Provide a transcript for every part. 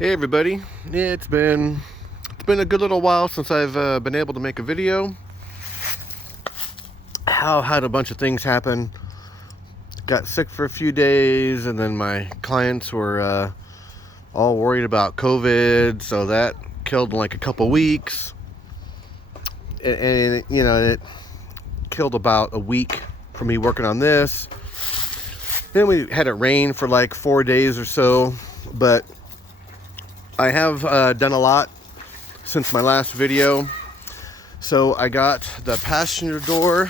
Hey everybody, it's been a good little while since I've been able to make a video. Had a bunch of things happen. Got sick for a few days, and then my clients were all worried about COVID, so that killed in like a couple weeks. And it killed about a week for me working on this. Then we had it rain for like 4 days or so, but I have done a lot since my last video. So I got the passenger door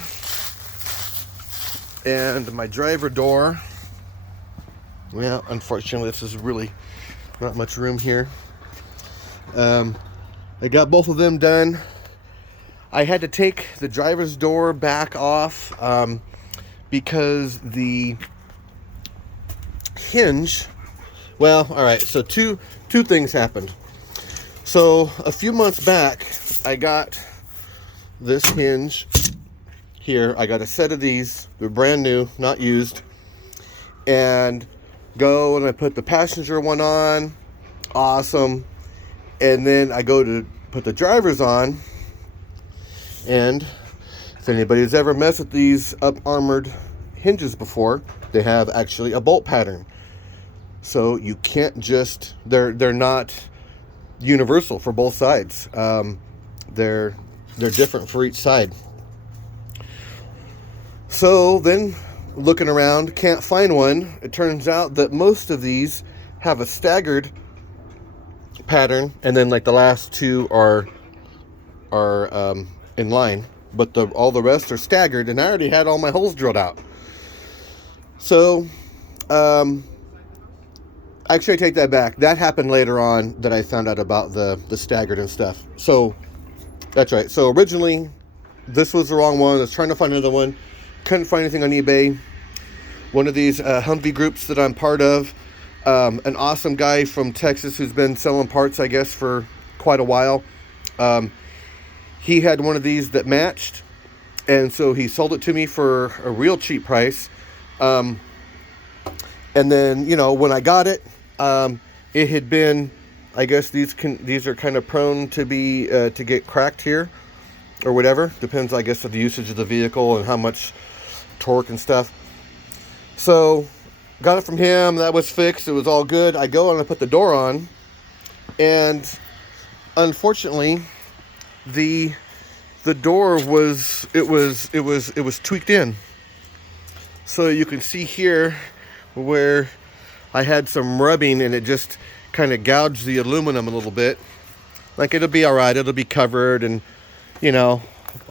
and my driver door. Well, unfortunately, this is really not much room here. I got both of them done. I had to take the driver's door back off because the hinge, well, all right, so two things happened. So a few months back, I got this hinge here. I got a set of these. They're brand new, not used. And I put the passenger one on. Awesome. And then I go to put the driver's on. And if anybody's ever messed with these up-armored hinges before, they have actually a bolt pattern. So you can't just, they're not universal for both sides. They're different for each side. So then looking around, can't find one. It turns out that most of these have a staggered pattern, and then like the last two are in line, but all the rest are staggered, and I already had all my holes drilled out. So actually, I take that back. That happened later on that I found out about the staggered and stuff. So, that's right. So, originally, this was the wrong one. I was trying to find another one. Couldn't find anything on eBay. One of these Humvee groups that I'm part of. An awesome guy from Texas who's been selling parts, I guess, for quite a while. He had one of these that matched. And so, he sold it to me for a real cheap price. And then, when I got it, it had been, I guess these are kind of prone to be to get cracked here or whatever. Depends, I guess, on the usage of the vehicle and how much torque and stuff. So got it from him. That was fixed. It was all good. I go and I put the door on, and unfortunately, the door was tweaked in. So you can see here where I had some rubbing, and it just kind of gouged the aluminum a little bit. Like, it'll be all right. It'll be covered, and I'll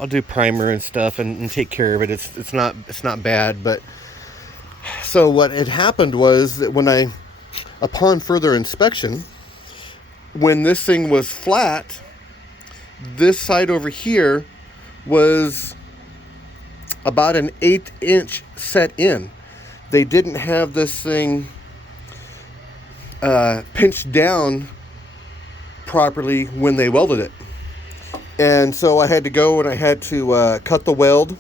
do primer and stuff and take care of it. It's not bad. But so what had happened was that upon further inspection, when this thing was flat, this side over here was about an 1/8 set in. They didn't have this thing pinched down properly when they welded it. And so I had to go and I had to cut the weld.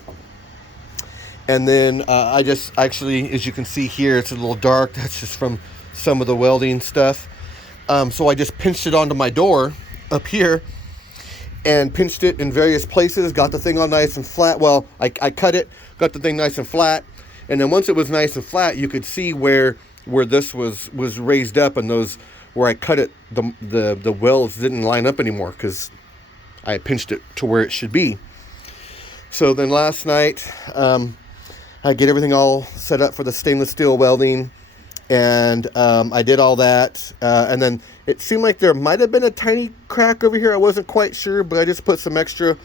And then I just, actually, as you can see here, it's a little dark. That's just from some of the welding stuff. So I just pinched it onto my door up here and pinched it in various places, got the thing all nice and flat. Well, I cut it, got the thing nice and flat. And then once it was nice and flat, you could see where this was raised up, and those where I cut it, the welds didn't line up anymore because I pinched it to where it should be. So then last night, I get everything all set up for the stainless steel welding, and I did all that, and then it seemed like there might have been a tiny crack over here. I wasn't quite sure, but I just put some extra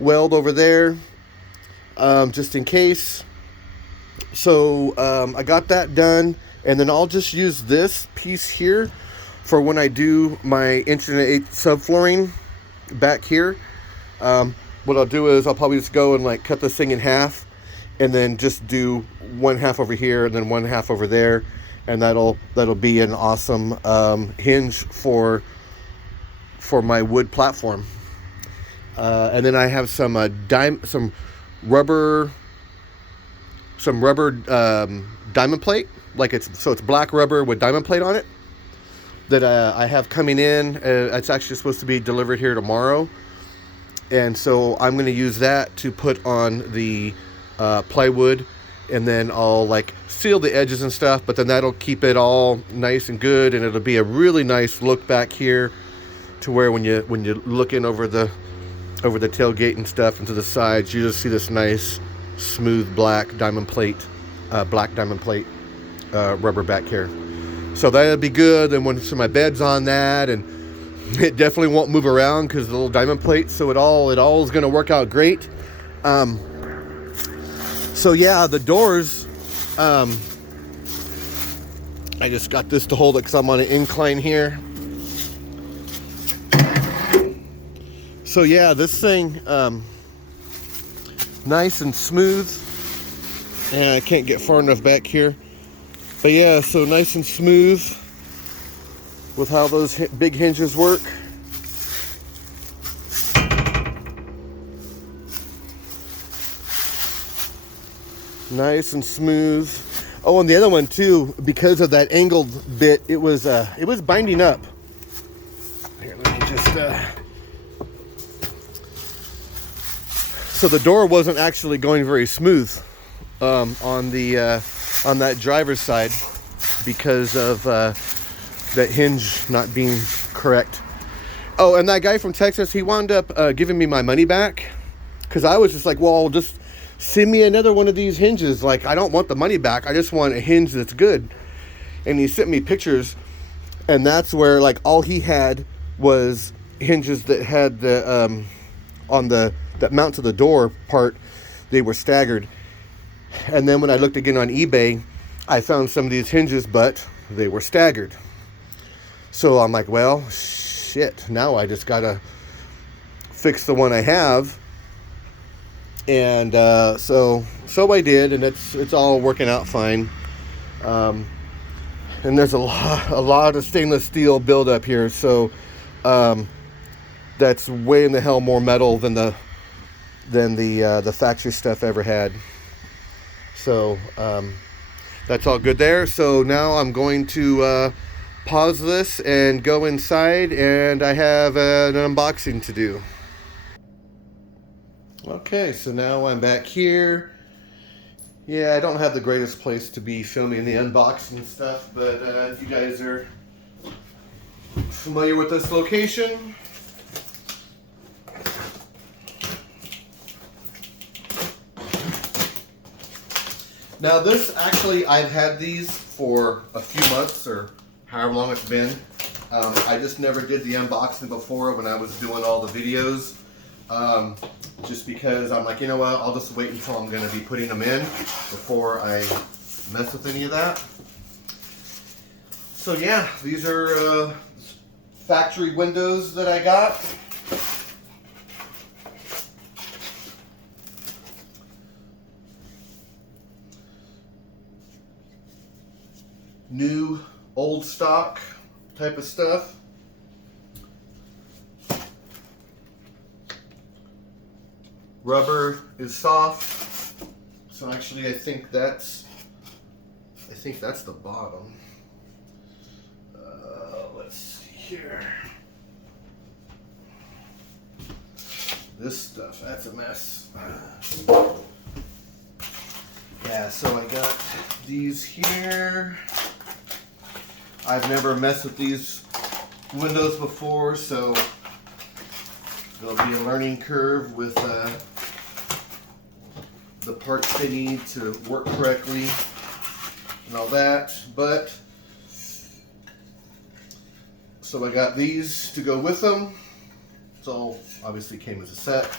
weld over there just in case. So I got that done, and then I'll just use this piece here for when I do my 1.1/8 subflooring back here. What I'll do is I'll probably just go and like cut this thing in half, and then just do one half over here and then one half over there, and that'll be an awesome hinge for my wood platform. And then I have some rubber diamond plate, like it's black rubber with diamond plate on it. that I have coming in. It's actually supposed to be delivered here tomorrow. And so I'm going to use that to put on the plywood, and then I'll like seal the edges and stuff, but then that'll keep it all nice and good, and it'll be a really nice look back here to where when you're looking over the tailgate and stuff and to the sides, you just see this nice smooth black diamond plate rubber back here. So that'll be good. And when my bed's on that, and it definitely won't move around because the little diamond plate, so it all is going to work out great. So yeah, the doors, I just got this to hold it because I'm on an incline here. So yeah, this thing, nice and smooth, and I can't get far enough back here. But yeah, so nice and smooth with how those big hinges work. Nice and smooth. Oh, and the other one too, because of that angled bit, it was binding up. Here, let me just. So the door wasn't actually going very smooth on that driver's side because of that hinge not being correct. Oh, and that guy from Texas, he wound up giving me my money back because I was just like, well, just send me another one of these hinges. Like, I don't want the money back. I just want a hinge that's good. And he sent me pictures, and that's where like all he had was hinges that had the that mount to the door part, they were staggered. And then when I looked again on eBay, I found some of these hinges, but they were staggered. So I'm like, well, shit, now I just gotta fix the one I have. And so I did, and it's all working out fine. And there's a lot of stainless steel buildup here, so that's way in the hell more metal than the factory stuff ever had. So that's all good there. So now I'm going to pause this and go inside, and I have an unboxing to do. Okay, so now I'm back here. Yeah, I don't have the greatest place to be filming the unboxing stuff, but if you guys are familiar with this location. Now this, actually, I've had these for a few months or however long it's been. I just never did the unboxing before when I was doing all the videos. Just because I'm like, you know what, I'll just wait until I'm going to be putting them in before I mess with any of that. So yeah, these are factory windows that I got. New, old stock type of stuff. Rubber is soft, so actually I think that's the bottom. Let's see here. This stuff, that's a mess. Yeah, so I got these here. I've never messed with these windows before, so there'll be a learning curve with the parts they need to work correctly and all that. But so I got these to go with them. It's all obviously came as a set.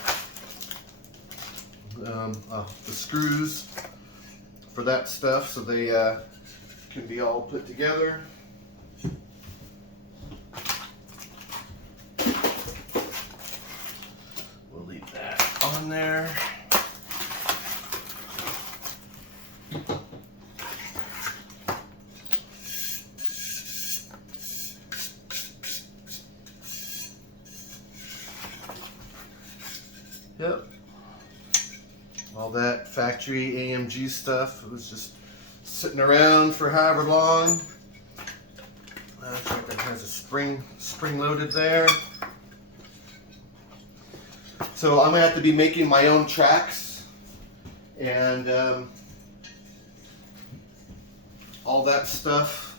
The screws for that stuff, so they can be all put together. We'll leave that on there. Yep. All that factory AMG stuff, it was just sitting around for however long. That's right, has a spring loaded there. So I'm gonna have to be making my own tracks and all that stuff.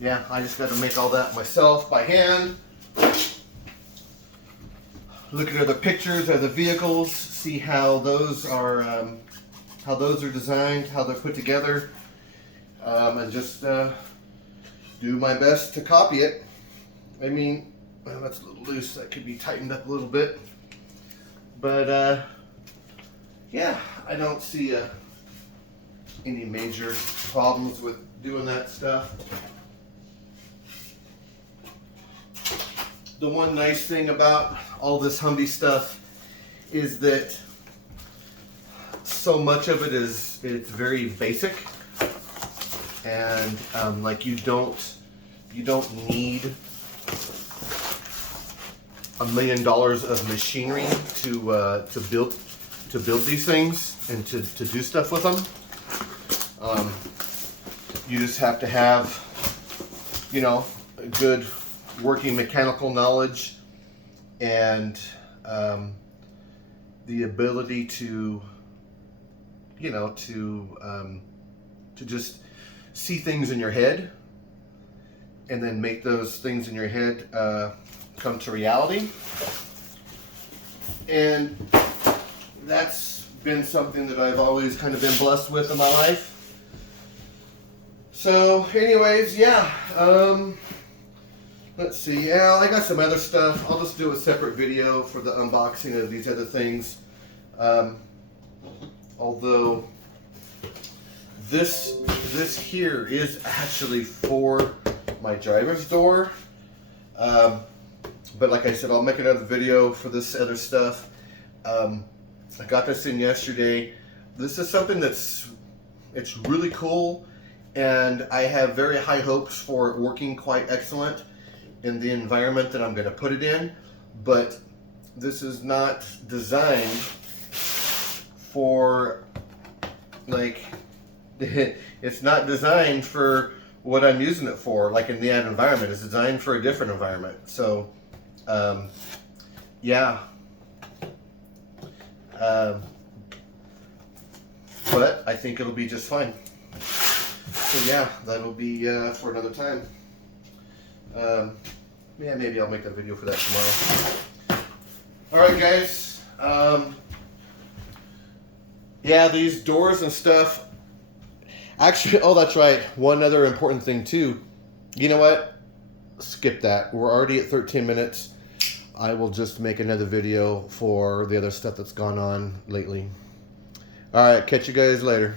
Yeah, I just got to make all that myself by hand. Look at other pictures of the vehicles, see how those are designed, how they're put together, and just do my best to copy it. I mean, well, that's a little loose. That could be tightened up a little bit, but yeah, I don't see any major problems with doing that stuff. The one nice thing about all this Humvee stuff is that so much of it it's very basic, and like you don't need $1 million of machinery to build these things and to do stuff with them. You just have to have, you know, a good working mechanical knowledge and the ability to, you know, to just see things in your head and then make those things in your head come to reality. And that's been something that I've always kind of been blessed with in my life. So anyways, yeah, let's see. Yeah, I got some other stuff. I'll just do a separate video for the unboxing of these other things. Although this here is actually for my driver's door. But like I said, I'll make another video for this other stuff. I got this in yesterday. This is something it's really cool, and I have very high hopes for it working quite excellent in the environment that I'm going to put it in. But this is not designed for, like, it's not designed for what I'm using it for, like in that environment. It's designed for a different environment. So yeah, but I think it'll be just fine. So yeah, that'll be for another time. Yeah, maybe I'll make that video for that tomorrow. Alright guys, yeah, these doors and stuff, actually, oh that's right, one other important thing too. You know what? Skip that. We're already at 13 minutes. I will just make another video for the other stuff that's gone on lately. Alright, catch you guys later.